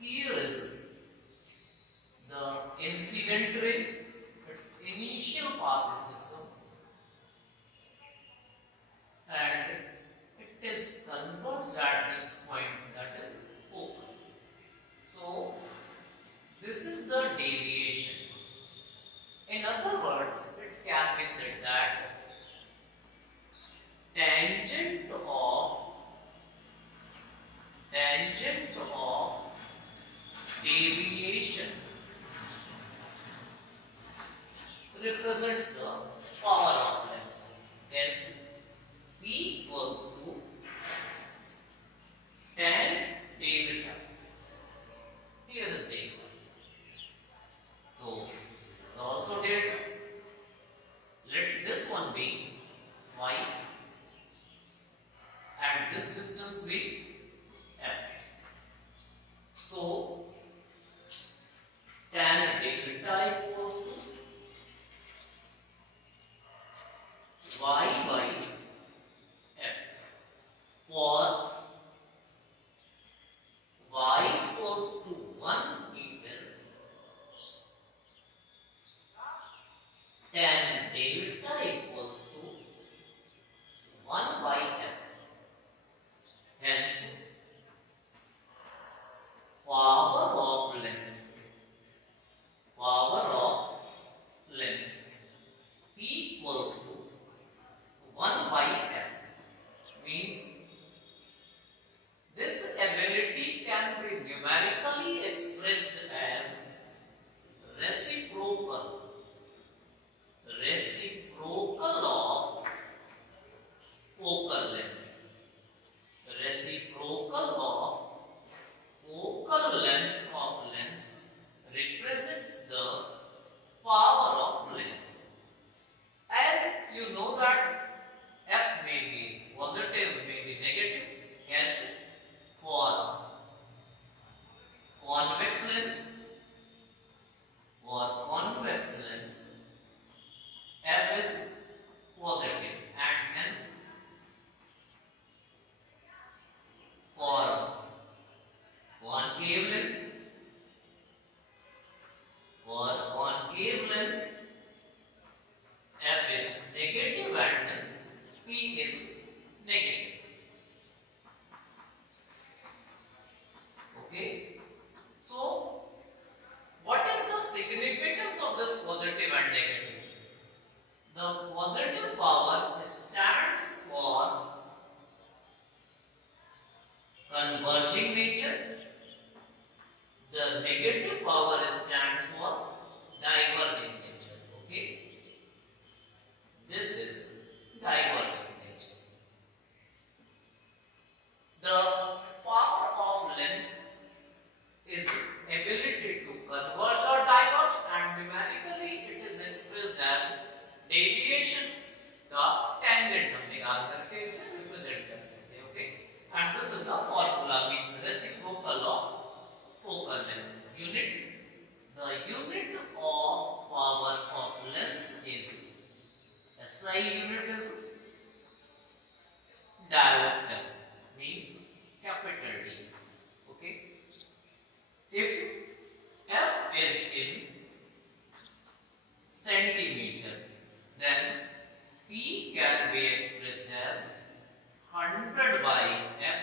Here is the incident ray. Its initial path is this one, and it is converged at this point, that is focus. So this is the deviation. In other words, it can be said that tangent of deviation represents the power of lens. Hence, P equals to tan delta. Here is delta. So, this is also delta. Let this one be y and this distance be f. So, tan delta equals to y by f. For y equals to 1 meter, tan delta equals to 1 by f. Hence, power of lens P equals to 1 by f means this ability can be numerically expressed as reciprocal of focal length. Reciprocal of focal length of lens represents the power of lens. As you know that f may be positive, may be negative. Yes, for convex lens, f is positive, and hence for concave lens, f is negative, and hence p is negative. Okay, so what is the significance of this positive and negative? The positive power stands for converging nature. The negative power stands for diverging nature. Okay, this is diverging nature. The power of lens is ability to converge or diverge, and numerically it is expressed as deviation का tangent हम निकाल करके इसे represent कर सकते हैं. Okay, and this is the formula, means reciprocal of focal length. The unit of power of lens is SI unit is diopter, means capital D. Okay, if f is in centimeter, then P can be expressed as 100 by f